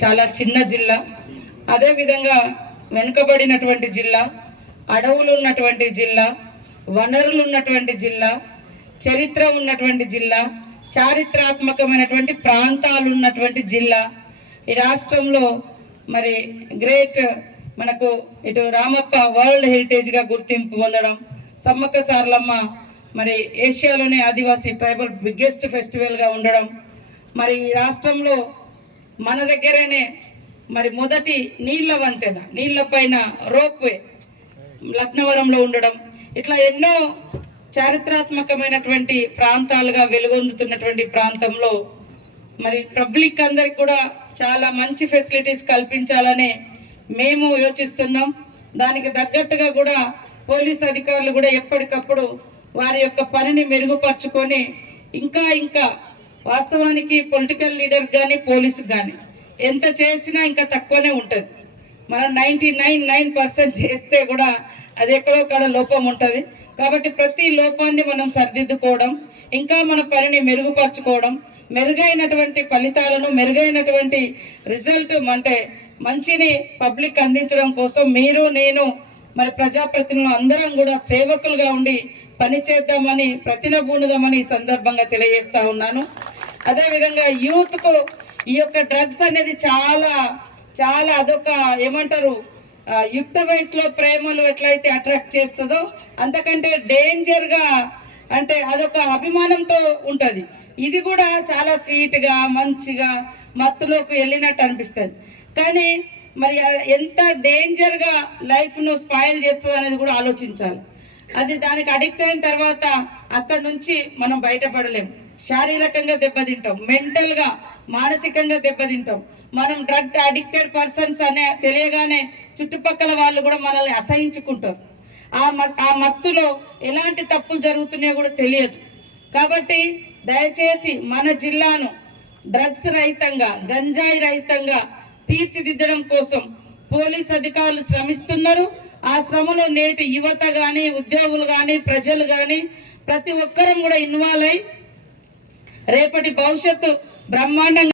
చాలా చిన్న జిల్లా. అదేవిధంగా వెనుకబడినటువంటి జిల్లా అడవులు ఉన్నటువంటి జిల్లా వనరులు ఉన్నటువంటి జిల్లా చరిత్ర ఉన్నటువంటి జిల్లా చారిత్రాత్మకమైనటువంటి ప్రాంతాలు ఉన్నటువంటి జిల్లా. ఈ రాష్ట్రంలో మరి గ్రేట్ మనకు ఇటు రామప్ప వరల్డ్ హెరిటేజ్గా గుర్తింపు పొందడం సమ్మక్క సార్లమ్మ మరి ఏషియాలోనే ఆదివాసీ ట్రైబల్ బిగ్గెస్ట్ ఫెస్టివల్గా ఉండడం మరి ఈ రాష్ట్రంలో మన దగ్గరనే మరి మొదటి నీళ్ళ వంతెన నీళ్ళ పైన రోప్వే లక్నవరంలో ఉండడం. ఇట్లా ఎన్నో చారిత్రాత్మకమైనటువంటి ప్రాంతాలుగా వెలుగొందుతున్నటువంటి ప్రాంతంలో మరి పబ్లిక్ అందరికి కూడా చాలా మంచి ఫెసిలిటీస్ కల్పించాలని మేము యోచిస్తున్నాం. దానికి తగ్గట్టుగా కూడా పోలీస్ అధికారులు కూడా ఎప్పటికప్పుడు వారి యొక్క పనిని మెరుగుపరుచుకొని ఇంకా ఇంకా వాస్తవానికి పొలిటికల్ లీడర్ కానీ పోలీసు కానీ ఎంత చేసినా ఇంకా తక్కువనే ఉంటుంది. మనం నైంటీ నైన్ నైన్ పర్సెంట్ చేస్తే కూడా అది ఎక్కడో కాడ లోపం ఉంటుంది. కాబట్టి ప్రతి లోపాన్ని మనం సరిదిద్దుకోవడం ఇంకా మన పనిని మెరుగుపరచుకోవడం మెరుగైనటువంటి ఫలితాలను మెరుగైనటువంటి రిజల్ట్ అంటే మంచిని పబ్లిక్ అందించడం కోసం మీరు నేను మరి ప్రజాప్రతినిధులు అందరం కూడా సేవకులుగా ఉండి పనిచేద్దామని ప్రతినబూనుదామని ఈ సందర్భంగా తెలియజేస్తా ఉన్నాను. అదేవిధంగా యూత్కు ఈ యొక్క డ్రగ్స్ అనేది చాలా చాలా అదొక ఏమంటారు యుక్త వయసులో ప్రేమలు ఎట్లయితే అట్రాక్ట్ చేస్తుందో అంతకంటే డేంజర్గా అంటే అదొక అభిమానంతో ఉంటుంది. ఇది కూడా చాలా స్వీట్గా మంచిగా మత్తులోకి వెళ్ళినట్టు అనిపిస్తుంది. కానీ మరి ఎంత డేంజర్గా లైఫ్ను స్పాయిల్ చేస్తుంది అనేది కూడా ఆలోచించాలి. అది దానికి అడిక్ట్ అయిన తర్వాత అక్కడ నుంచి మనం బయటపడలేం శారీరకంగా దెబ్బతింటాం మెంటల్గా మానసికంగా దెబ్బతింటాం. మనం డ్రగ్ అడిక్టెడ్ పర్సన్స్ అనే తెలియగానే చుట్టుపక్కల వాళ్ళు కూడా మనల్ని అసహించుకుంటారు. ఆ ఆ మత్తులో ఎలాంటి తప్పులు జరుగుతున్నాయో కూడా తెలియదు. కాబట్టి దయచేసి మన జిల్లాను డ్రగ్స్ రహితంగా గంజాయి రహితంగా తీర్చిదిద్దడం కోసం పోలీస్ అధికారులు శ్రమిస్తున్నారు. ఆ శ్రమలో నేటి యువత కానీ ఉద్యోగులు కానీ ప్రజలు కానీ ప్రతి ఒక్కరం కూడా ఇన్వాల్వ్ అయి రేపటి భవిష్యత్తు బ్రహ్మాండంగా